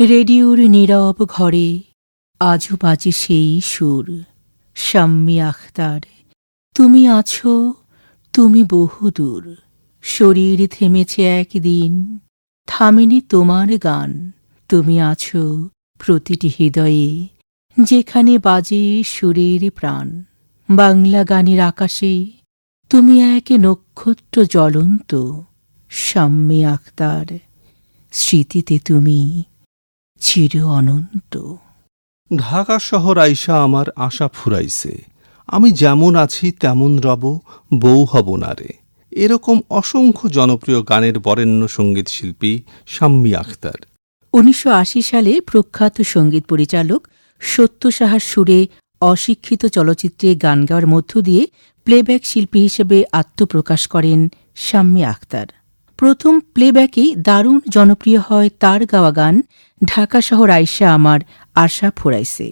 রেডিওর নীরব ঘরে আজও বাজে সেই সুর। শাম্মী আখতার, তুমি আছো, তুমি বহুদূর। শরীর থেমেছে একদিন, থামেনি তোমার গান। তুমি আছো প্রতিটি হৃদয়ে, যেখানে বাজে সুরের প্রাণ। বাংলা গানের আকাশে তুমি এক নক্ষত্র জ্বলন্ত। শাম্মী আখতার, স্মৃতিতে তুমি চির অনন্ত। ঢাকা শহর আইসা আমার আশা ফুরাইছে, আমি যেমন আছি তেমন রব, বউ হব না রে। এরকম অসংখ্য জনপ্রিয় গানের বরেণ্য সঙ্গীত শিল্পী শাম্মী আখতার। ১৯৮০ সালে প্রখ্যাত সঙ্গীত পরিচালক সত্য সাহার সুরে অশিক্ষিত চলচ্চিত্রে গান গাওয়ার মধ্য দিয়ে প্লেব্যাক শিল্পী হিসেবে আত্মপ্রকাশ করেন শাম্মী আখতার। প্রথম প্লেব্যাকেই দারুণ জনপ্রিয় হয় তার গাওয়া গান ঢাকা শহর আইসা আমার আশা ফুরাইছে।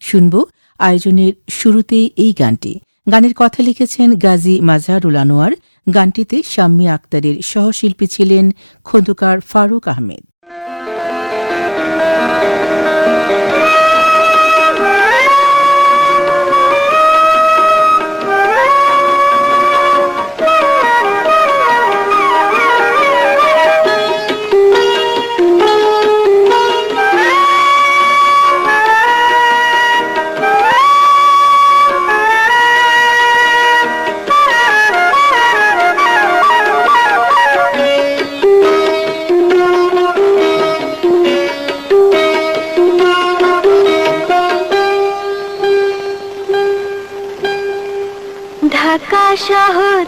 শুনব আয়োজনের শুরুতে এই গানটি। গানের কথা লিখেছেন গাজী মাজহারুল আনোয়ার। গানটিতে শাম্মী আখতারের সহশিল্পী ছিলেন খোন্দকার ফারুক আহমেদ। ঢাকা শহর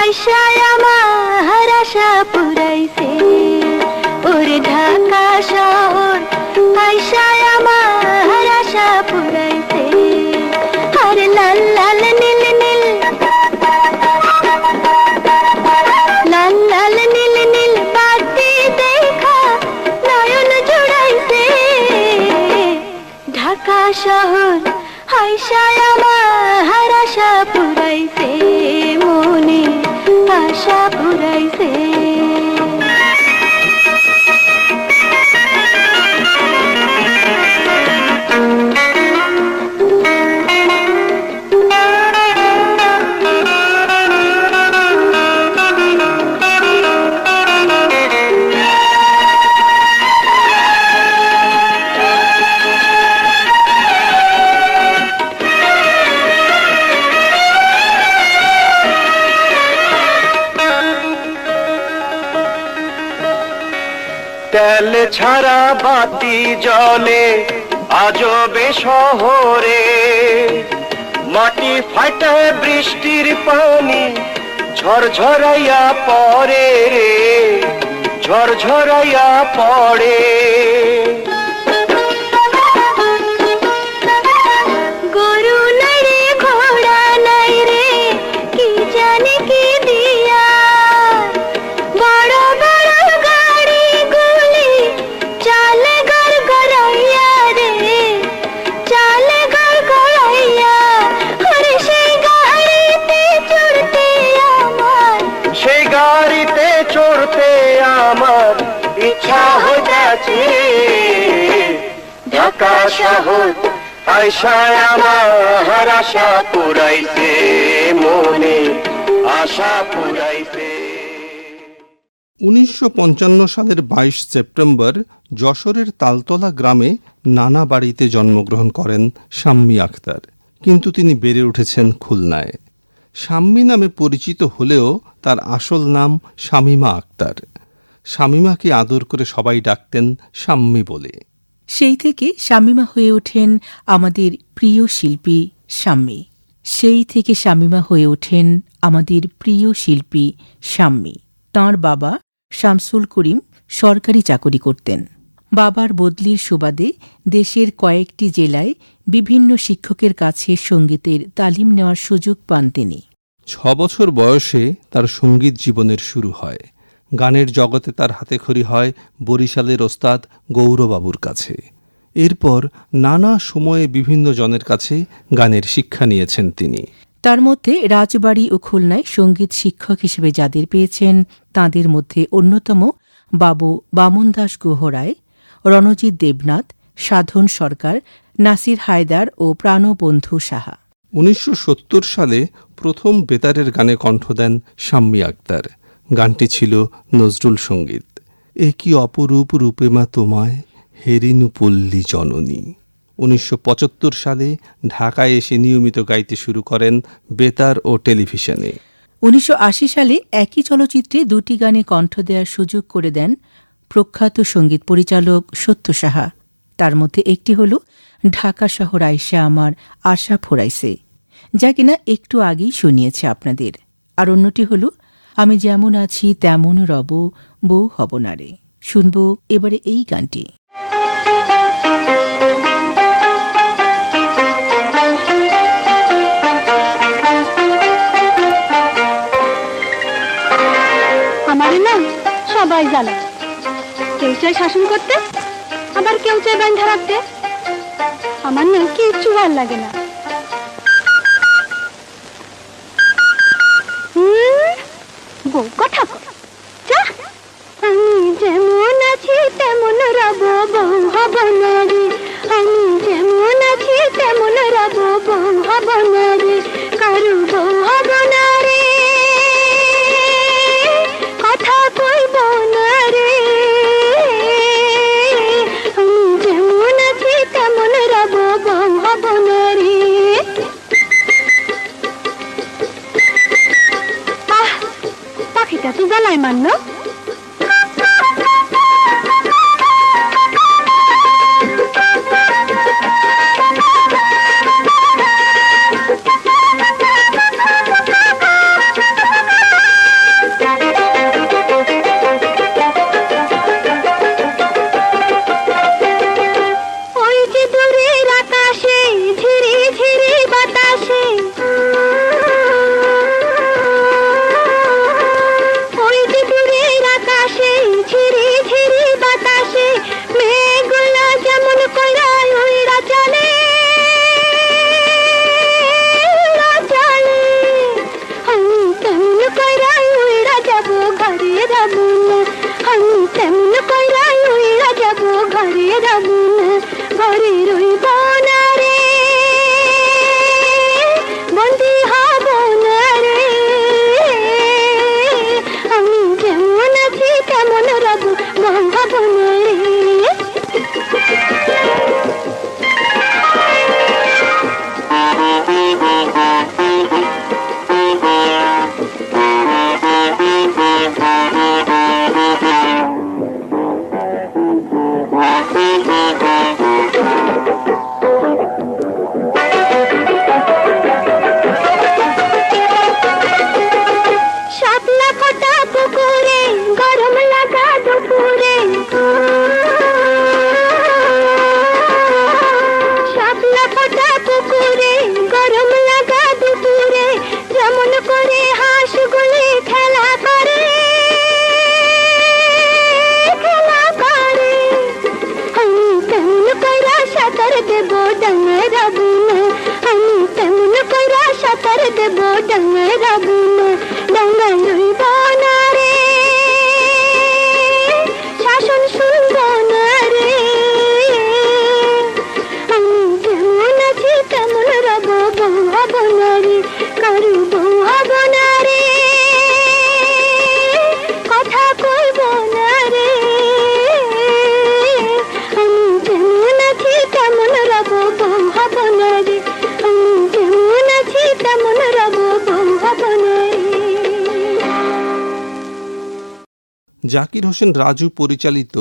আইসা আমার আশা পুরাইছে, ওরে ঢাকা শহর আইসা আমার আশা পুরাইছে। আর লাল লাল নীল নীল, লাল লাল নীল নীল বাতি দেখা নয়ন জুড়াইছে। ঢাকা শহর আইসা আমার আশা পুরাইছে, মনে আশা পুরাইছে। তেল ছাড়া বাতি জ্বলে আজবে শহরে, মাটি ফাটায় বৃষ্টির পানি ঝরঝরাইয়া পড়ে রে, ঝরঝরাইয়া পড়ে। গরু নাই রে, ঘোড়া নাই রে, কি জানি কি দিয়া বড় বড় গাড়ি গুলি চালে ঘর গড়াইয়া রে, চালে ঘর গড়াইয়া। ওরে সেই গাড়িতে চড়তে আমার, সেই গাড়িতে চড়তে আমার ইচ্ছা হয়ে যাচ্ছে। ঢাকা শহর আইসায় আমার আশা পুরাইছে, মনে আশা পুরাইছে। ১৯৫৫ সালের ২২ সেপ্টেম্বর যশোরের তালতলা গ্রামে নানা বাড়িতে জন্মগ্রহণ করেন শাম্মী আখতার, কিন্তু তিনি বেড়ে উঠেছেন খুলনায়। শাম্মী নামে পরিচিত হলেও তার আসল নাম শামীমা আখতার। শামীমাকে আদর করে সবাই ডাকতেন শাম্মী বলে। সেই থেকে শামীমা হয়ে ওঠেন আমাদের প্রিয় শিল্পী শাম্মী। সেই থেকে শামীমা হয়ে ওঠেন আমাদের প্রিয় শিল্পী শাম্মী। তাঁর বাবা শামসুল করিম সরকারি চাকরি করতেন। বাবার বদলির সুবাদে দেশের কয়েকটি জেলায় বিভিন্ন শিক্ষকের কাছে সঙ্গীতের তালিম নেওয়ার সুযোগ পান তিনি। ৬ বছর বয়সে তার সঙ্গীত জীবনের শুরু হয়। গানের জগতে তার হাতেখড়ি হয় বরিশালের ওস্তাদ গৌরবাবুর কাছে। এরপর নানা সময়ে বিভিন্ন জনের কাছে গানের শিক্ষা নিয়েছেন তিনি। তার মধ্যে রাজবাড়ী ও খুলনায় সঙ্গীত শিক্ষক হিসেবে যাদের পেয়েছেন তাঁদের মধ্যে অন্যতম বাবু বামন দাস গুহ রায়, রণজিৎ দেবনাথ, সাধন সরকার, নাসির হায়দার ও প্রাণবন্ধু সাহা। 1970 সালে প্রথম বেতারের গানে কণ্ঠ দেন শাম্মী আখতার। গানটি ছিল নজরুল সঙ্গীত। এ কি অপরূপ রূপে মা তোমায় হেরিনু পল্লী জননী। 1975 সালে ঢাকায় এসে নিয়মিত গাইতে শুরু করেন বেতার ও টেলিভিশনে। 1980 সালে একই চলচ্চিত্রে দুটি গানে কণ্ঠ দেওয়ার সুযোগ করে দেন প্রখ্যাত সঙ্গীত পরিচালক সত্য সাহা। তার মধ্যে একটি হল ঢাকা শহর আইসা আমার আশা ফুরাইছে, যা কিনা একটু আগেই শুনিয়েছে আপনাদের। আর অন্যটি হল আমি যেমন আছি তেমন রব, বউ হব না রে। শুনব এবারে এই গানটি। আমার না সবাই জানে, কেউ চায় শাসন করতে, আবার কেউ চায় বান্ধা রাখতে। আমার না কিচ্ছু ভালো লাগে না। বউ কথা যা, আমি যেমন আছি তেমন রব, বউ হব না রে। আমি যেমন আছি তেমন রব, বউ হব না রে। কারু বউ হব না রে, কথা কইব না রে। আমি যেমন আছি তেমন রব, বউ হব না রে। আহ, পাখিটা তো জ্বালায় মান্য। ওই যে দূরের আকাশে ঝিরি ঝিরি বাতাসে, ওই যে দূরের আকাশে ঝিরি ঝিরি বাতাসে, মেঘগুলো যেমন কইরা উইড়া চলে, উইড়া চলে। আমি তেমন কইরা উইড়া যাব ঘরে যাব না। আমি তেমন কইরা উইড়া যাব ঘরে যাব না। ঘরে রইব না রে, বন্দি হব না রে। আমি যেমন আছি তেমন রব, বউ হব না রে। শাপলা ফোটা পুকুরে গরম লাগা দুপুরে, শাপলা ফোটা পুকুরে গরম লাগা দুপুরে, যেমন করে হাঁসগুলি খেলা করে, খেলা করে। আমি তেমন কইরা সাঁতার দেব ডাঙে রব না। আমি তেমন কইরা সাঁতার দেব ডাঙে রব না। ডাঙায় রইব না রে, শাসন শুনব না রে। আমি যেমন আছি তেমন রব, বউ হব না রে। কারু বউ হব না রে, কথা কইব না রে। আমি যেমন আছি তেমন রব, বউ হব না রে। আমি যেমন আছি তেমন রব, বউ হব না রে। জাকির হোসেন রাজু পরিচালিত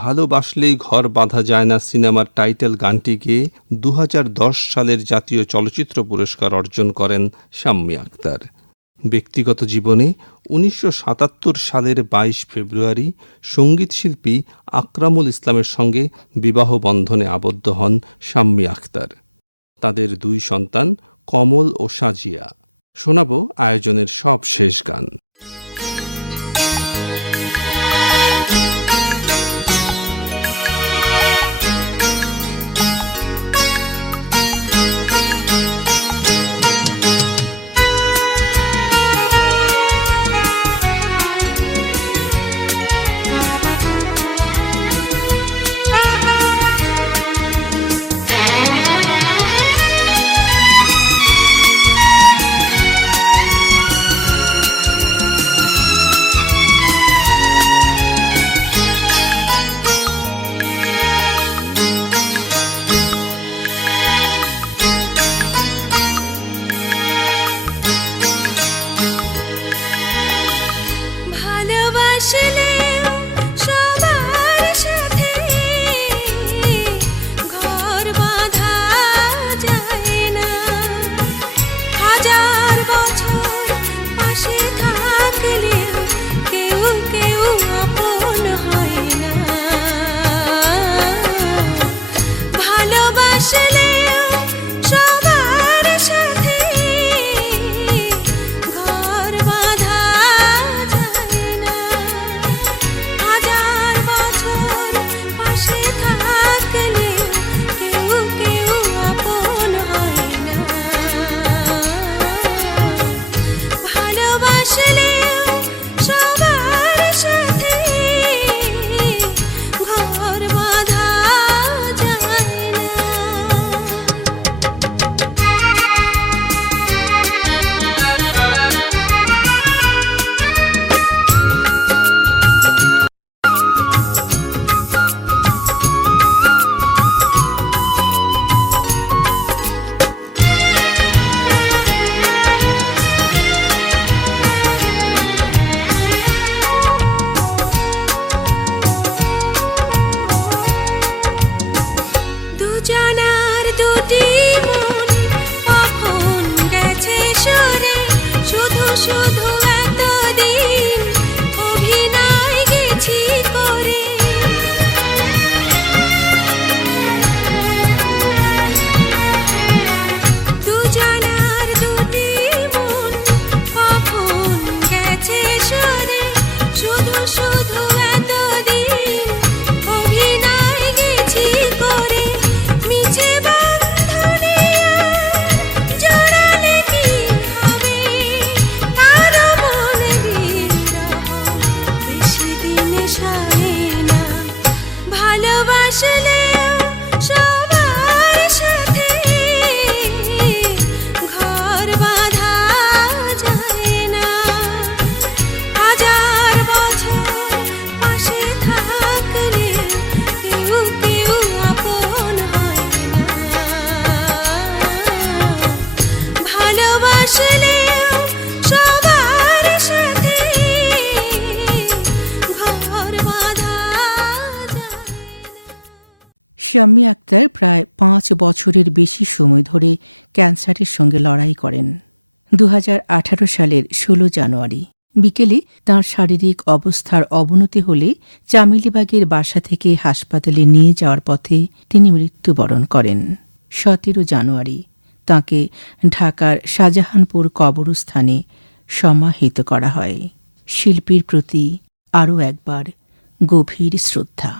ভালোবাসলেই ঘর বাঁধা যায় না সিনেমার টাইটেল গানটিকে 2010 সালের জাতীয় চলচ্চিত্র পুরস্কার অর্জন করেন শাম্মী আখতার। ব্যক্তিগত জীবনে 1977 সালের 22 ফেব্রুয়ারি সঙ্গীতশিল্পী আকরামুল ইসলামের সঙ্গে বিবাহ বন্ধনে আবদ্ধ হন শাম্মী আখতার। তাদের দুই সন্তান কমল ও সাজিয়া। শোনাব আয়োজনের সব শেষ গান। শুধু এতদিন অভিনয় গেছি করে। দুজনার দুটি মন কখন গেছে সরে, শুধু শুধু এতদিন অভিনয় গেছি করে। মিছে বন্ধনে জড়ালে কি হবে, কারো মনে বিরহ বেশি দিন সরে না। ভালোবাসলেও সবার সাথে ঘর বাঁধা যায় না। হাজার বছর পাশে থাকলে কেউ কেউ আপন হয় না। ভালোবাসলেও সবার সাথে ঘর বাঁধা যায় না। শাম্মী আক্তার প্রায় 5 বছরের বেশি সময় ধরে ক্যান্সারের সঙ্গে লড়াই করেন। 2018 সালের 16 জানুয়ারি বিকেলে তাঁর শারীরিক অবস্থার অবনতি হলে চামেলিবাগের বাসা থেকে হাসপাতালে নিয়ে যাওয়ার পথে তিনি মৃত্যুবরণ করেন। 17 জানুয়ারি তাঁকে ঢাকার শাহজাহানপুর কবরস্থানে সমাহিত করা হয়। শিল্পীর প্রতি আরও একবার গভীর শ্রদ্ধা।